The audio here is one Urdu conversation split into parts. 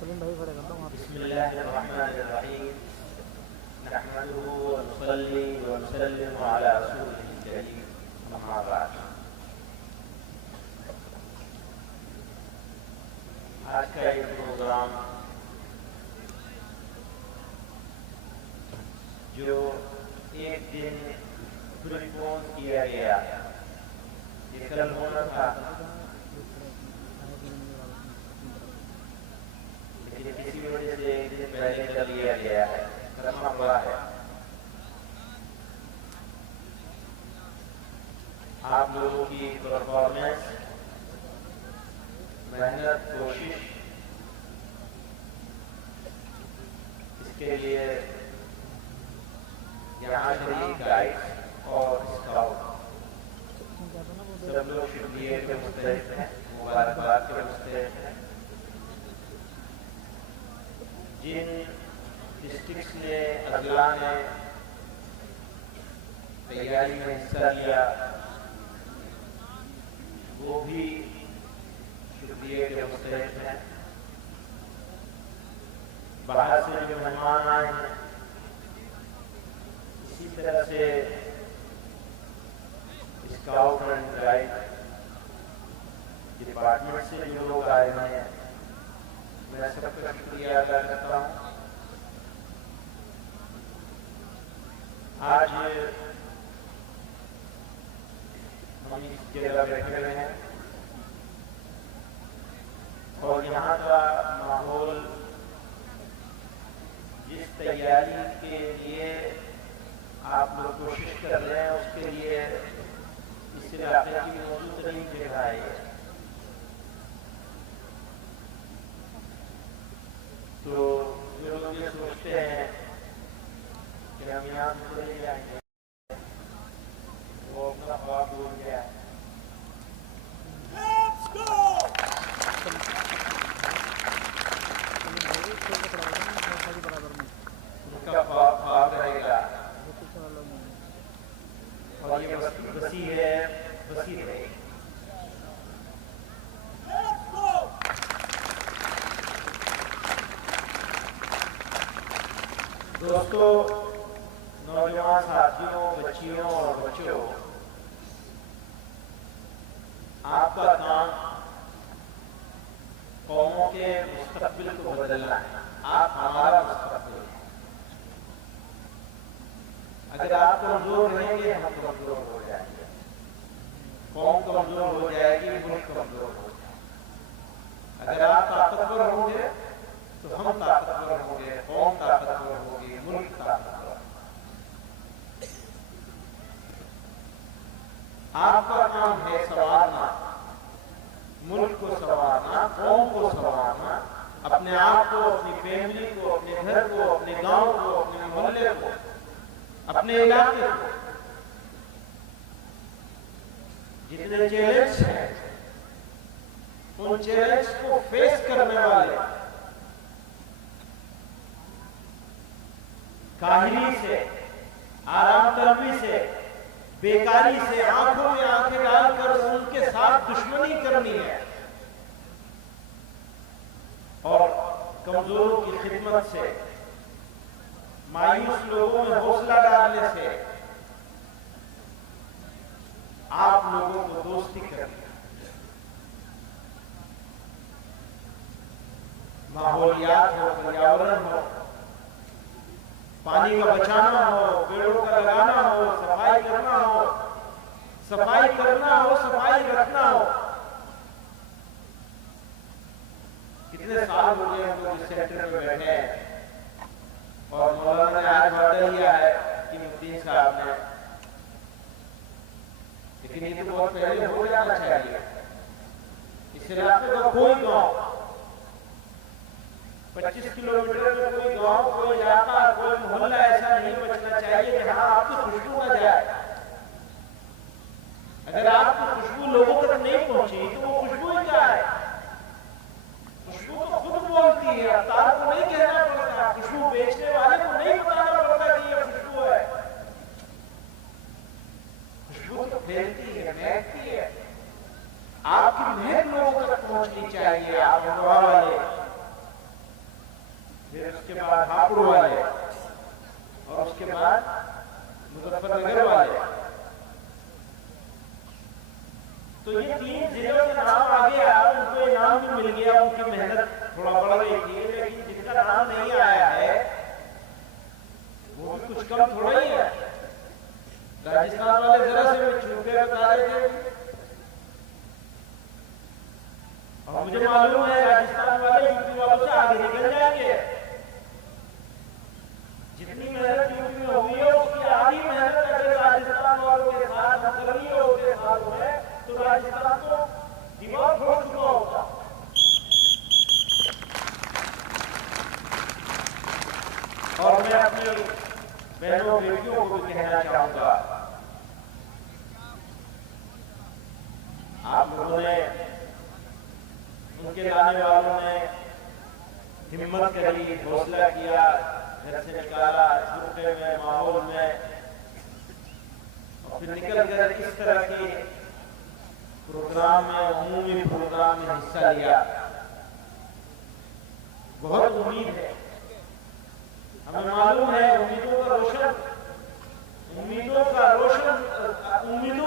بسم اللہ الرحمن الرحیم نحمده ونصلي ونسلم على رسوله الكريم اما بعد۔ آج کا یہ پروگرام جو ایک دن پری پون کیا گیا، یہ کل ہونا تھا لیکن کسی وجہ سے ایک دن پہلے کر لیا گیا ہے، رکھا ہوا ہے۔ آپ لوگوں کی پرفارمنس، محنت، کوشش، اس کے لیے یہاں شریک گائیڈ اور اسکاؤٹ سب لوگ شکریہ کے مستحق ہیں، مبارکباد کے مستحق ہیں۔ جن ڈسٹرکٹس نے، اضلاع نے تیاری میں حصہ لیا وہ بھی شکریہ کے مستحق ہیں۔ باہر سے جو مہمان آئے ہیں، اسی طرح سے اسکاؤٹ اینڈ گائیڈ ڈپارٹمنٹ سے جو لوگ آئے ہیں، میں سب کا شکریہ ادا کرتا ہوں۔ آج ہم اس جگہ بیٹھے ہوئے ہیں اور یہاں کا ماحول جس تیاری کے لیے آپ لوگ کوشش کر رہے ہیں، اس کے لیے اس علاقے کی موجود ترین جگہ ہے۔ تو جو لوگ یہ سوچتے ہیں کہ ہم یہاں سے چلے جائیں گے، وہ اپنا خواب بھول گیا ہے۔ ان کا خواب رہے گا اور یہ وسیع ہے، وسیع رہے گی۔ دوستو، نوجوان ساتھیوں، بچیوں اور بچوں، آپ کا کام قوموں کے مستقبل کو بدلنا ہے۔ آپ ہمارا مستقبل ہے۔ اگر آپ کمزور رہیں گے، ہم کمزور ہو جائیں گے، قوم کمزور ہو جائے گی، ملک کمزور ہو جائے گا۔ اگر آپ طاقتور ہوں گے تو ہم طاقتور ہوں گے، قوم طاقتور ہوگی، ملک طاقتور۔ آپ کا کام ہے سنوارنا، ملک کو سنوارنا، قوم کو سنوارنا، اپنے آپ کو، اپنی فیملی کو، اپنے گھر کو، اپنے گاؤں کو، اپنے محلے کو، اپنے علاقے کو۔ جتنے چیلنج ہیں، ان چیلنج کو فیس کرنے والے، کاہلی سے، آرام طلبی سے، بیکاری سے آنکھوں میں آنکھیں ڈال کر ان کے ساتھ دشمنی کرنی ہے، اور کمزوروں کی خدمت سے، مایوس لوگوں میں حوصلہ ڈالنے سے، آپ لوگوں کو دوستی کرنی ہے۔ ماحولیات ہو، پریاورن ہو، پانی کا بچانا ہو، پیڑوں کا لگانا ہو، صفائی کرنا ہو، صفائی کرنا ہو، صفائی رکھنا ہو۔ کتنے سال ہو گئے ہم لوگ اس سینٹر میں بیٹھے ہیں اور مولانا نے آج وعدہ لیا ہے کہ مفتی صاحب نے، لیکن یہ تو بہت پہلے ہو جانا چاہیے۔ اس علاقے کا کوئی گاؤں 25 کلومیٹر میں کوئی گاؤں، کوئی علاقہ، کوئی محلہ ایسا نہیں بچنا چاہیے جہاں آپ کی خوشبو نہ جائے۔ اگر آپ کی خوشبو لوگوں تک نہیں پہنچی تو وہ خوشبو ہی کیا ہے؟ خوشبو تو خود بولتی ہے، افطار کو نہیں کہنا پڑتا، خوشبو بیچنے والے کو نہیں بتانا پڑتا کہ یہ خوشبو ہے۔ خوشبو تو پھیلتی ہے، مہکتی ہے۔ آپ کی مہک لوگوں تک پہنچنی چاہیے۔ آپ والے کے بعد ہاپوڑ والے اور اس کے بعد مظفر نگر والے. تو یہ 3 ضلعوں کے نام آ گیا. ان کو انعام بھی مل گیا, ان کی محنت تھوڑا بڑھ گئی تھی, لیکن جن کا نام نہیں آیا ہے وہ بھی کچھ کم تھوڑا ہی ہے. راجستھان والے ذرا سے چھوٹے بتا رہے تھے, اور مجھے معلوم ہے راجستھان والے یو پی والوں سے آگے نکل جائیں گے. جتنی محنت یو پی میں ہوئی ہے اس کی آدھی محنت اگر راجستھان والوں کے ساتھ کرنی ہوتے ساتھ میں تو راجستھان کو دیوار پھوڑ چکا ہوتا. اور میں اپنی بہنوں بیٹیوں کو بھی کہنا چاہوں گا, آپ لوگوں نے, ان کے لانے والوں نے ہمت کری, حوصلہ کیا, گھر سے نکالا چھوٹے میں ماحول میں, اور پھر نکل کر اس طرح کے پروگرام میں, عمومی پروگرام میں حصہ لیا. بہت امید ہے, ہمیں معلوم ہے امیدوں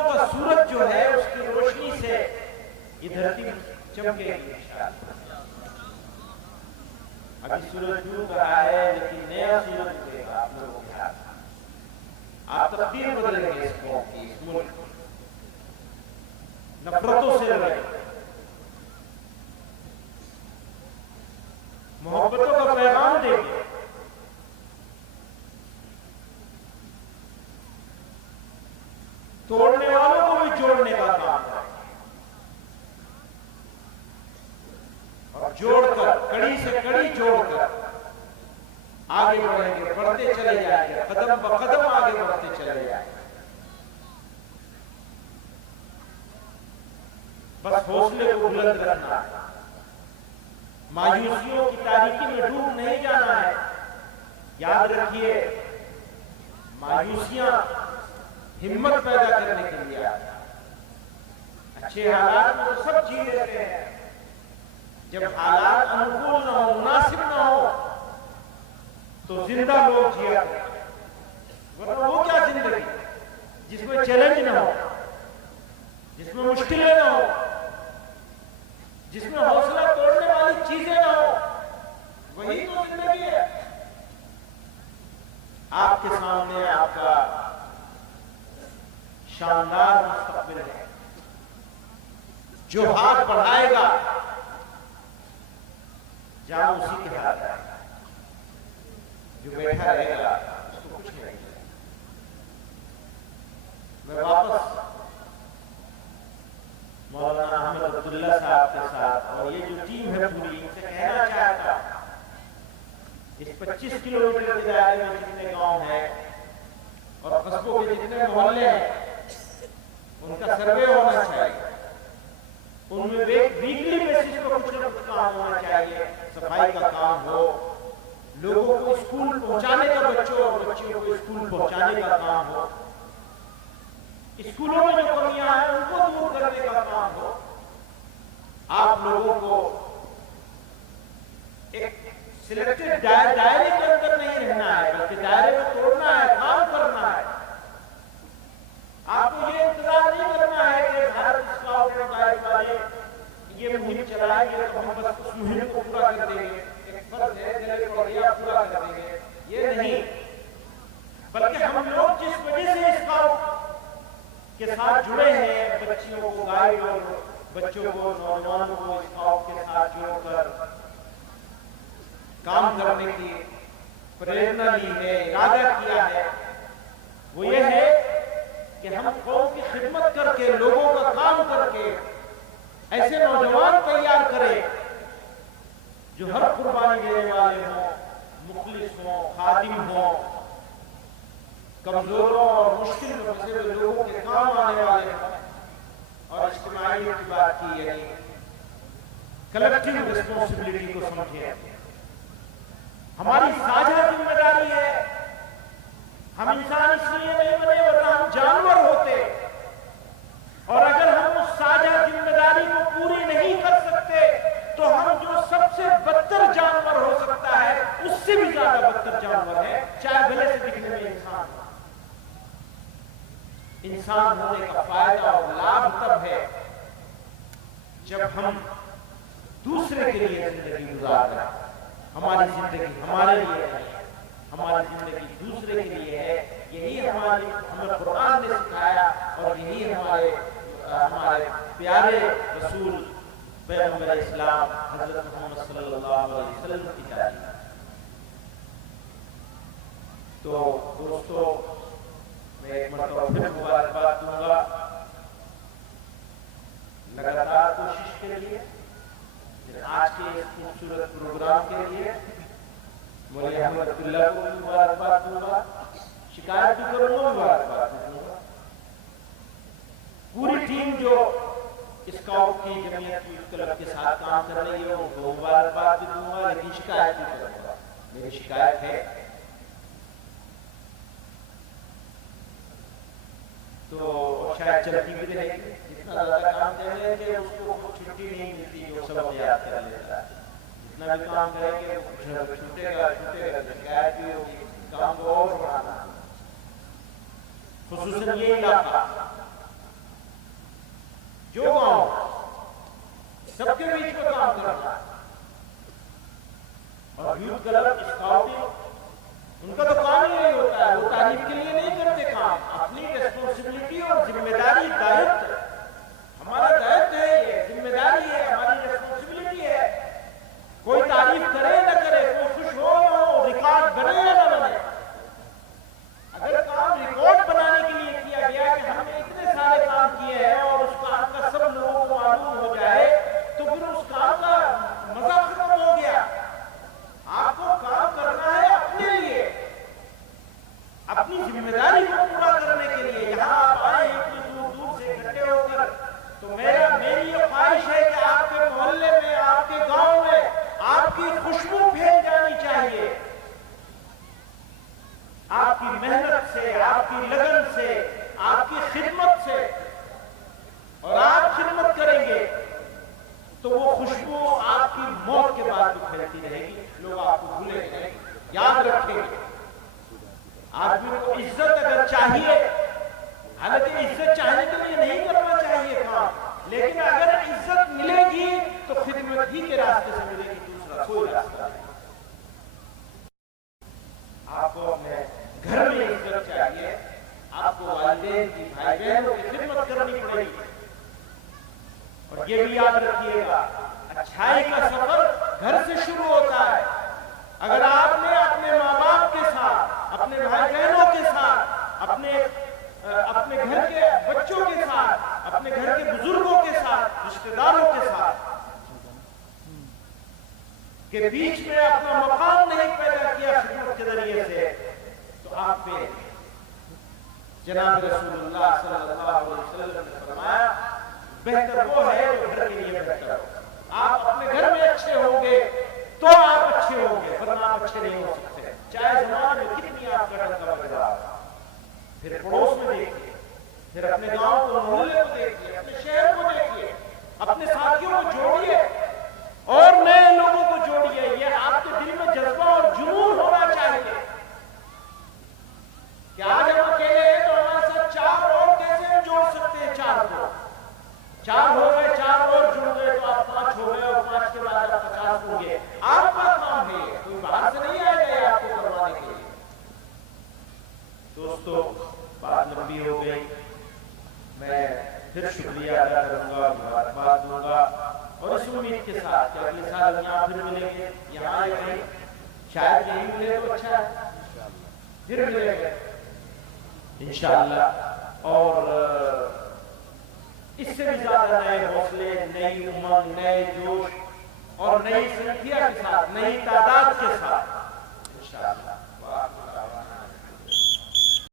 کا سورج جو ہے اس کی روشنی سے یہ دھرتی چمکے گی انشاءاللہ. ابھی سورج ڈوب رہا ہے لیکن نیا سورج اٹھے گا آپ لوگوں کے ہاتھ. آپ تقدیر بدلیں گے اس قوم کی, اس ملک کی. نفرتوں سے لڑیں, محبتوں کا پیغام دیں گے. توڑنے والوں کو بھی جوڑنے کا کام کریں, اور جوڑ کر, کڑی سے کڑی جوڑ کر آگے بڑھیں گے, بڑھتے چلے جائیں گے, قدم بقدم آگے بڑھتے چلے جائیں گے. بس حوصلے کو بلند رکھنا ہے, مایوسیوں کی تاریکی میں ڈوب نہیں جانا ہے. یاد رکھیے مایوسیاں ہمت پیدا کرنے کے لیے آتا ہے. اچھے حالات میں تو سب جی لیتے ہیں, جب حالات انوکول نہ ہو, مناسب نہ ہو تو زندہ لوگ جیا کرتے ہیں. ورنہ وہ کیا زندگی جس میں چیلنج نہ ہو, جس میں مشکلیں نہ ہو, جس میں حوصلہ توڑنے والی چیزیں نہ ہو, وہی تو زندگی ہے. آپ کے سامنے آپ کا شاندار مستقبل ہے. جو ہاتھ بڑھائے گا جام اسی کے ہاتھ آئے گا, جو بیٹھا رہے گا اس کو کچھ نہیں ملے گا. میں واپس مولانا احمد عبداللہ صاحب کے ساتھ اور یہ جو ٹیم ہے پوری, ان سے کہنا چاہتا ہوں, اس 25 کلومیٹر کے دائرے میں جتنے گاؤں ہیں اور قصبوں کے جتنے محلے ہیں ان کا سروے ہونا چاہیے. ان میں ویکلی بیسس پر کچھ نہ کچھ کام ہونا چاہیے. صفائی کا کام ہو, لوگوں کو اسکول پہنچانے کا, بچوں اور بچیوں کو اسکول پہنچانے کا کام ہو, اسکولوں میں جو کمیاں ہیں ان کو دور کرنے کا کام ہو. آپ لوگوں کو ایک سلیکٹڈ دائرے کے اندر نہیں رہنا ہے, بلکہ دائرے میں توڑنا ہے, کام کرنا ہے. آپ کو یہ انتظار نہیں کرنا ہے کہ بھارت اسکاؤٹ اینڈ گائیڈ والے یہ مہم چلائیں گے تو ہم بس اس مہم کو پورا کر دیں گے, ایک فرض ہے دل کو پورا کر دیں گے. یہ نہیں, بلکہ ہم لوگ جس وجہ سے اسکاؤٹ کے ساتھ جڑے ہیں, بچیوں کو گائیڈ اور بچوں کو, نوجوانوں کو اسکاؤٹ کے ساتھ جوڑ کر کام کرنے کی پریرنا لی ہے, ارادہ کیا ہے, وہ یہ ہے کہ ہم قوم کی خدمت کر کے, لوگوں کا کام کر کے ایسے نوجوان تیار کریں جو ہر قربانی دینے والے ہوں, مخلص ہوں, خادم ہوں, کمزوروں اور مشکل میں پھنسے ہوئے لوگوں کے کام آنے والے ہوں. اور اجتماعیت کی بات کی, یعنی کلیکٹیو ریسپانسبلٹی کو سمجھیں. ہماری ساجھا ذمہ داری ہے. ہم انسان اس لیے نہیں بنے ورنہ ہم جانور ہوتے, اور اگر ہم اس ساجھا ذمہ داری کو پوری نہیں کر سکتے تو ہم جو سب سے بدتر جانور ہو سکتا ہے اس سے سے بھی زیادہ بدتر جانور ہے، چاہے بھلے سے دکھنے میں انسان ہو۔ انسان ہونے کا فائدہ اور لابھ تب ہے جب ہم دوسرے کے لیے زندگی گزار رہے ہیں۔ ہماری زندگی ہمارے لیے ہے، ہماری زندگی دوسرے کے لیے ہے۔ یہی ہمیں قرآن نے سکھایا اور یہی ہمارے پیارے رسول پیغمبر اسلام حضرت محمد صلی اللہ علیہ وسلم کی تعلیم۔ تو دوستو، میں ایک مرتبہ پھر مبارکباد دوں گا لگاتار کوشش کے لیے، آج کے اس خوبصورت پروگرام کے لیے مولوی احمد اللہ کو بھی مبارکباد دوں گا، شکایت بھی کروں گا، مبارکباد دوں گا۔ پوری ٹیم جو اسکاؤٹ کی جمعیت کی کلب کے ساتھ کام کر رہی ہے ان کو مبارکباد بھی دوں گا، لیکن شکایت بھی کروں گا۔ میری شکایت ہے تو شاید چلتی بھی رہے گی، جتنا زیادہ کام دے رہے کہ اس کو چھٹی نہیں ملتی جو سبق یاد کر لیتا ہے، جتنا بھی کام کریں گے چھوٹے گا، شکایت بھی ہوگی، کام کو اور بڑھانا۔ خصوصاً یہ علاقہ جو گاؤں سب کے بیچ میں کام کرنا، اور یوتھ کلب اسکاؤٹنگ ان کا تو کام ہی نہیں ہوتا ہے، وہ تعریف کے لیے نہیں کرتے کام، اپنی ریسپانسبلٹی اور ذمہ داری دائرت ہے، ہمارا دائرت ہے، یہ ذمہ داری ہے، ہماری ریسپانسبلٹی ہے۔ کوئی تعریف کرے نہ کرے، کوئی خوش ہو نہ ہو، ریکارڈ بنے یا نہ بنے، اگر کام ریکارڈ بنانے کے لیے کیا گیا کہ ہم نے اتنے سارے کام کیے ہیں اور اس کام کا سب لوگوں کو معلوم ہو جائے تو پھر اس کام کا مزہ ختم ہو گیا۔ آپ کو کام کرنا ہے اپنے لیے، اپنی ذمہ داری کو پورا کرنے کے لیے۔ یہاں آپ آئے اتنی دور دور سے اکٹھے ہو کر، تو میری یہ خواہش ہے کہ آپ کے محلے میں، آپ کے گاؤں میں آپ کی خوشبو پھیل جانی چاہیے، آپ کی محنت سے، آپ کی لگن سے، آپ کی خدمت سے، اور آپ خدمت کریں گے تو وہ خوشبو آپ کی موت کے بعد بھی پھیلتی رہے گی، لوگ آپ کو بھولے رہیں گے، یاد رکھیں گے۔ آدمی کو عزت اگر چاہیے، حالانکہ عزت چاہنے کے لیے نہیں کرنا چاہیے کام، لیکن اگر عزت ملے گی تو خدمت ہی کے راستے سے ملے گی، دوسرا کوئی راستہ نہیں۔ آپ کو اپنے گھر میں عزت چاہیے، آپ کو والدین کی، بھائی بہنوں کی خدمت کرنی پڑے گی، اور یہ بھی یاد رکھیے گا اچھائی کا سفر گھر سے شروع ہوتا ہے۔ اگر آپ نے اپنے ماں باپ کے ساتھ، اپنے بھائی بہنوں کے ساتھ، اپنے گھر کے بچوں کے ساتھ، اپنے گھر کے بزرگوں کے ساتھ، رشتہ داروں کے ساتھ کے بیچ میں اپنا مقام نہیں پیدا کیا خدمت کے ذریعے سے، تو آپ پہ جناب رسول اللہ صلی اللہ علیہ وسلم نے فرمایا بہتر وہ ہے جو گھر کے لیے بہتر ہو۔ آپ اپنے گھر میں اچھے ہوں گے تو آپ اچھے ہوں گے، ورنہ آپ اچھے نہیں ہو سکتے، چاہے زمانے میں کتنی آپ کا ڈنکا بجا ہو۔ پھر پڑوس میں دیکھیے، پھر اپنے گاؤں کو، محلے کو دیکھیے، اپنے شہر کو دیکھیے، اپنے ساتھیوں کو جوڑیے اور نئے لوگوں کو جوڑیے۔ یہ آپ کے دل میں جذبہ اور جنون ہونا چاہیے کہ آج ہم اکیلے ہیں تو ہمارے ساتھ چار اور کیسے ہم جوڑ سکتے ہیں، چار کو، چار ہو گئے، چار اور جڑ گئے تو آپ 5 ہو گئے، اور 5 کے بعد آپ 50 ہوں گے۔ آپ کا کام ہے، کوئی باہر سے نہیں آئے گئے آپ کو کروانے کے لیے۔ دوستو، بات لمبی ہو گئی، میں پھر شکریہ ادا کروں گا، مبارکباد دوں گا، اور اس امید کے ساتھ کہ اگلے سال یہاں پھر ملیں گے، یہاں کہیں شاید یہیں ملے تو اچھا ہے، پھر ملیں گے انشاءاللہ، اور اس سے بھی زیادہ نئے حوصلے، نئی امنگ، نئے جوش اور نئی سنکھیا کے ساتھ، نئی تعداد کے ساتھ